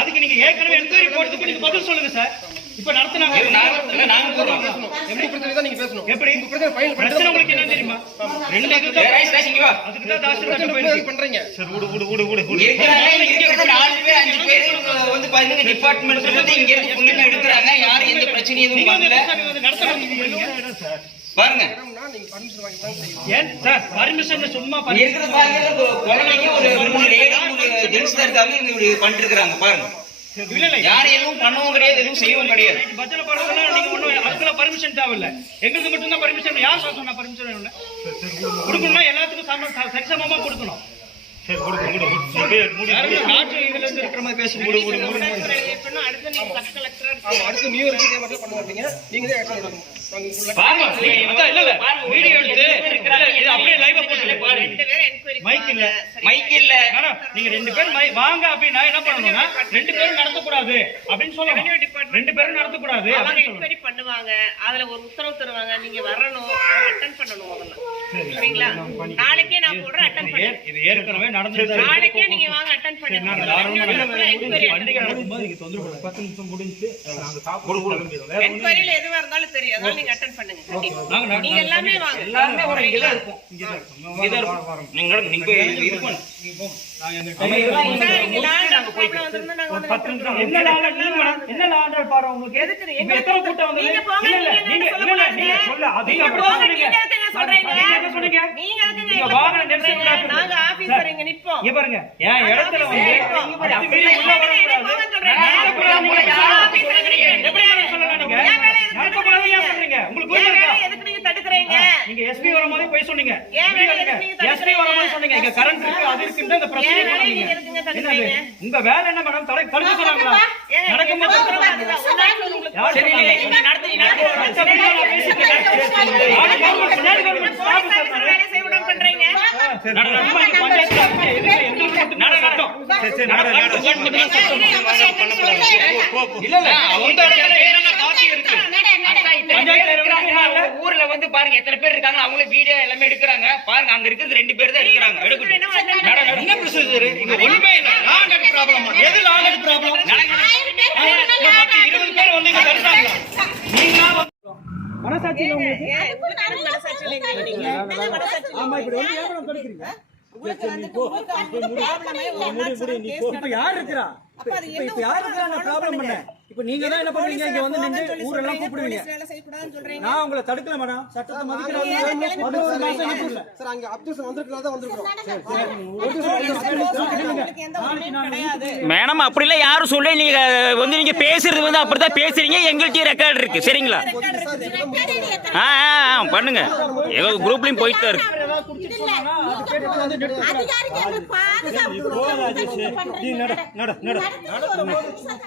அதுக்கு நீங்க ஏற்கனவே என்கொயரி போட்டதுக்கு நீங்க பதில் சொல்லுங்க சார் இப்ப நடத்தினாங்க. நாங்க போறோம் பிரச்சனை தான் நீங்க பேசணும். எப்படி? உங்க பிரச்சனை ஃபைல் பிரச்சனை உங்களுக்கு என்ன தெரியுமா? ரெண்டு வா. அதுக்கு தான் பிரச்சனை. பண்றீங்க. சரி இருக்கிறாங்க இங்க இருக்கிற நாலு பேர் அஞ்சு பேர் வந்து டிபார்ட்மெண்ட் இருந்து இங்க இருந்து புள்ளிங்க எடுக்கிறாங்க. யாரும் எந்த பிரச்சனையும் எதுவும் பண்ணல. சார் பாருங்க. ஏன் சார் பர்மிஷன் சும்மா இருக்கிற பாருங்க குழந்தைங்க ஒரு மூணு லேடி மூணு ஜென்ஸ் தான் இருக்காங்க இங்க இப்படி பண்ணிட்டு இருக்காங்க பாருங்க யாரும் எதுவும் பண்ணவும் கிடையாது எதுவும் செய்யவும் கிடையாது. பட்ஜெட் போடுறதுனா நீங்க அதுக்குள்ள பர்மிஷன் தேவையில்ல. எங்களுக்கு மட்டும் தான் பர்மிஷன் யார் சொன்னா பர்மிஷன் இல்ல கொடுக்கணும்? எல்லாத்துக்கும் சரிசமமா கொடுக்கணும். சரி நாட்டு இதுல இருந்து இருக்கிற மாதிரி பேச முடு முடு முடு ஆமா. அடுத்து நியூ இயர் இதே மாதிரி பண்ண மாட்டீங்க. நீங்க தான் பாருங்க இல்ல இல்ல. வீடியோ எடுத்து இது அப்படியே லைவா போட்டு பாருங்க மைக் இல்ல. மைக் இல்ல. மேடம் நீங்க ரெண்டு பேரும் வாங்க அப்படின்னா என்ன பண்ணணும்னா ரெண்டு பேரும் நடத்தக்கூடாது. அப்படின்னு சொல்லணும். ரெண்டு பேரும் நடத்தக்கூடாது. அவங்க அப்படின்னு சொல்லணும். என்கொயரி பண்ணுவாங்க. அதுல ஒரு உத்தரவு தருவாங்க. நீங்க வரணும். அட்டன் பண்ணணும் சரிங்களா? நாளைக்கே நான் போடுறேன் அட்டன் பண்ணுங்க இது ஏற்கனவே நடந்தது நாளைக்கே நீங்க வாங்க அட்டன் பண்ணுங்க. பண்டிகை நடக்கும்போது நீங்க தொந்தரவு. பத்து நிமிஷம் முடிஞ்சு நாங்க சாப்பிட ஒண்ணும் என்கொயரியில எதுவா இருந்தாலும் தெரியும். அதனால நீங்க அட்டன் பண்ணுங்க. நாங்க எல்லாமே வாங்க. எல்லாருமே ஒரு இங்கதான் இருக்கும் இருக்கும் இங்க வந்திருந்தா நாங்க நீங்க நிப்போம் இங்க பாருங்க. என் இடத்துல வந்து இப்படி அது மீறி உள்ள வரக்கூடாது நடக்கக்கூடாது நீங்க எப்படி மேடம் சொல்லலாம் நீங்க நடக்கக்கூடாது ஏன் சொல்றீங்க உங்களுக்கு புரியுது இருக்கா எதுக்கு நீங்க தடுக்கிறீங்க நீங்க எஸ்பி வரும்போது போய் சொன்னீங்க. எஸ்பி வரும்போது சொன்னீங்க. இங்க கரண்ட் இருக்கு அது இருக்கு இந்த பிரச்சனை என்னது? உங்க வேலை என்ன மேடம் தடை தடுக்க சொன்னாங்களா? நடக்கும்போது. இல்ல இல்ல. உங்க பாருங்க எத்தனை பேர் இருக்காங்க? அவங்களே வீடியோ எல்லாமே எடுக்கிறாங்க. பாருங்க அங்க இருக்கிறது ரெண்டு பேர் தான் எடுக்கட்டும். நட. என்ன ப்ரொசீஜர் இங்க ஒண்ணுமே இல்ல. லாண்ட் ப்ராப்ளம் எது லாண்ட் ப்ராப்ளம் பத்து இருபது பேர் வந்து இங்க தடுத்தாங்க. வந்து- மனசாட்சி மனசாட்சி நீங்க? ஆமா இப்படி வந்து ஏன் தடுக்கிறீங்க. இப்ப யார் இருக்கிறா இப்ப இப்ப இப்ப யார் இருக்கிறா நான் ப்ராப்ளம் பண்ணேன் இப்ப நீங்க தான் என்ன பண்ணுவீங்க இங்க வந்து நின்று ஊரெல்லாம் கூப்பிடுவீங்க நான் உங்களை தடுக்கல மேடம் சட்டத்தை சார் அங்க அப்ஜெக்ஷன் வந்திருக்கலாம் தான் மேடம் அப்படிலாம் யாரும் சொல்ல நீங்க வந்து நீங்க பேசுறது வந்து அப்படிதான் பேசுறீங்க எங்கள்கிட்ட ரெக்கார்ட் இருக்கு சரிங்களா ஆ ஆ, ஆ, பண்ணுங்க எங்க குரூப்லயும் போயிட்டு தான் இருக்கு ஏதாவது குடிச்சிட்டு போனாங்கன்னா அது பேருக்கு வந்து நிறுத்த. அதிகாரிகள் பாதுகாப்பு நீ நட நட நட